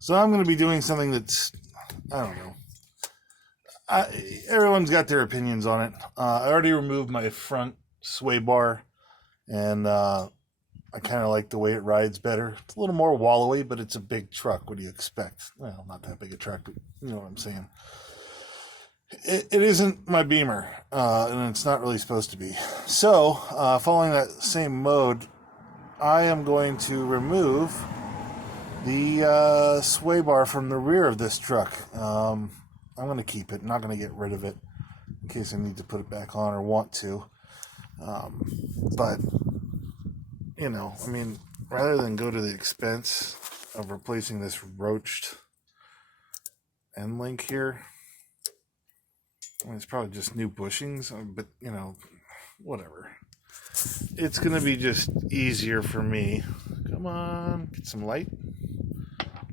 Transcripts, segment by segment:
So I'm going to be doing something that's, I don't know. Everyone's got their opinions on it. I already removed my front sway bar, and I kind of like the way it rides better. It's a little more wallowy, but it's a big truck. What do you expect? Well, not that big a truck, but you know what I'm saying. It isn't my Beamer, and it's not really supposed to be. So, following that same mode, I am going to remove the sway bar from the rear of this truck. I'm going to keep it. I'm not going to get rid of it in case I need to put it back on or want to. But, you know, I mean, rather than go to the expense of replacing this roached end link here, I mean, it's probably just new bushings, but, you know, whatever. It's going to be just easier for me. Come on, get some light.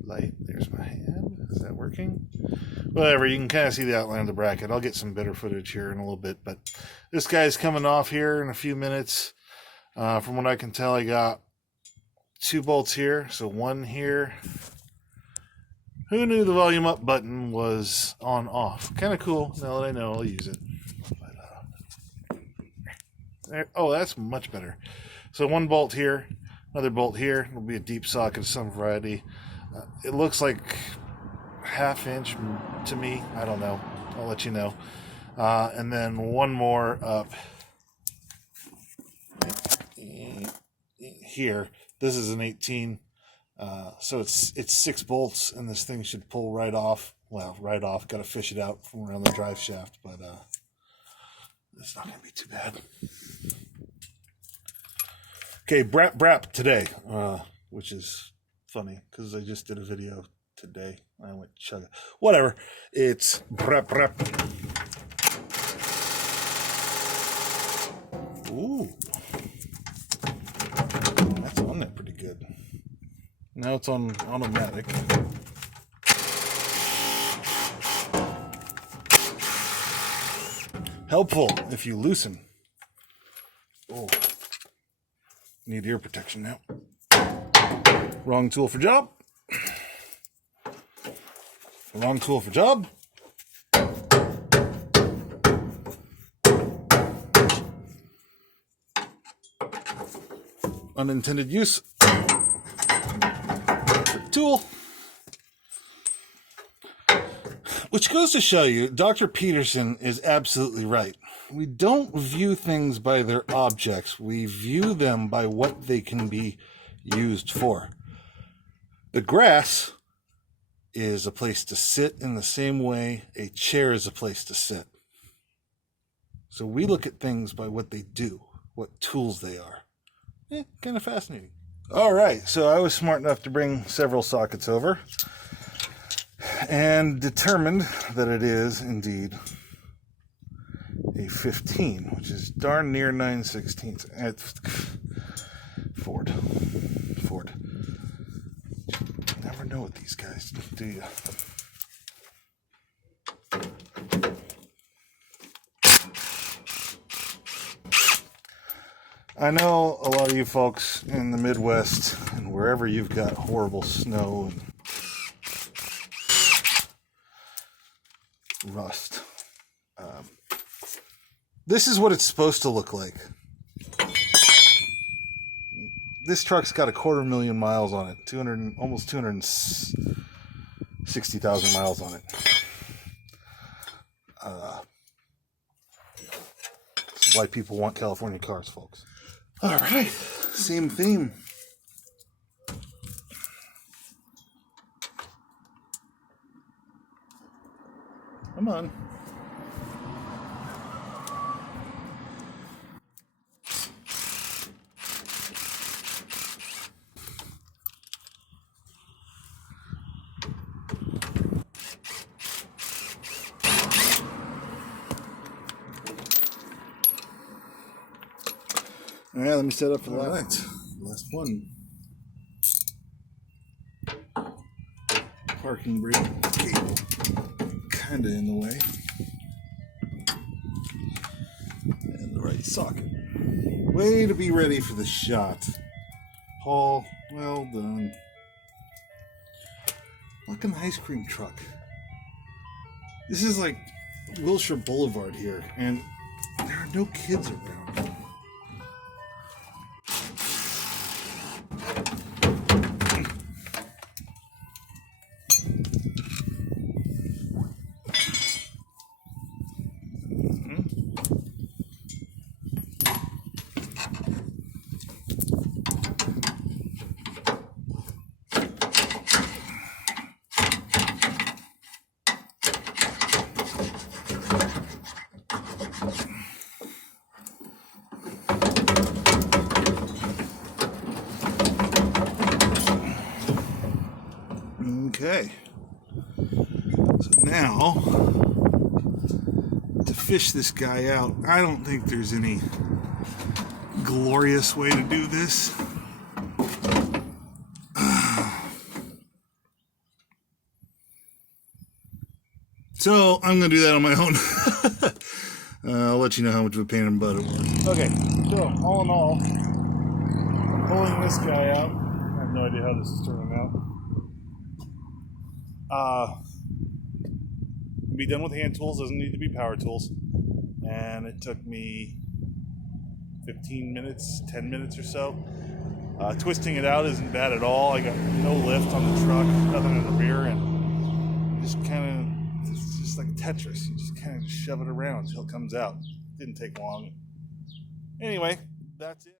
Light, there's my hand. Is that working? Whatever, you can kind of see the outline of the bracket. I'll get some better footage here in a little bit, but this guy's coming off here in a few minutes. From what I can tell, I got 2 bolts here, so 1 here. Who knew the volume up button was on off? Kind of cool. Now that I know, I'll use it. But, oh, that's much better. So 1 bolt here, another bolt here. It'll be a deep socket of some variety. It looks like 1/2 inch to me. I don't know. I'll let you know. And then 1 more up here. This is an 18. So it's 6 bolts, and this thing should pull right off. Well, right off. Got to fish it out from around the drive shaft, but it's not going to be too bad. Okay, brap today, which is funny because I just did a video today. I went chugga. Whatever. It's brap. Ooh, that's on there pretty good. Now it's on automatic. Helpful if you loosen. Oh, need ear protection now. Wrong tool for job. Wrong tool for job. Unintended use. Tool. Which goes to show you, Dr. Peterson is absolutely right. We don't view things by their objects. We view them by what they can be used for. The grass is a place to sit in the same way a chair is a place to sit. So we look at things by what they do, what tools they are. Kind of fascinating. All right, so I was smart enough to bring several sockets over and determined that it is indeed a 15, which is darn near 9/16. Ford. You never know with these guys, do you? I know a lot of you folks in the Midwest and wherever you've got horrible snow and rust. This is what it's supposed to look like. This truck's got 250,000 miles on it. Almost 260,000 miles on it. This is why people want California cars, folks. All right, same theme. Come on. All right, let me set up for that. All right, last one. Parking brake cable kind of in the way. And the right socket. Way to be ready for the shot. Paul, well done. Fucking ice cream truck. This is like Wilshire Boulevard here, and there are no kids around. Okay, so now to fish this guy out, I don't think there's any glorious way to do this. So I'm going to do that on my own. I'll let you know how much of a pain in the butt it was. Okay, so all in all, I'm pulling this guy out. I have no idea how this is turning out. Be done with hand tools, doesn't need to be power tools. And it took me 15 minutes, 10 minutes or so. Twisting it out isn't bad at all. I got no lift on the truck, nothing in the rear, and just kind of, it's just like Tetris. You just kind of shove it around until it comes out. Didn't take long. Anyway, that's it.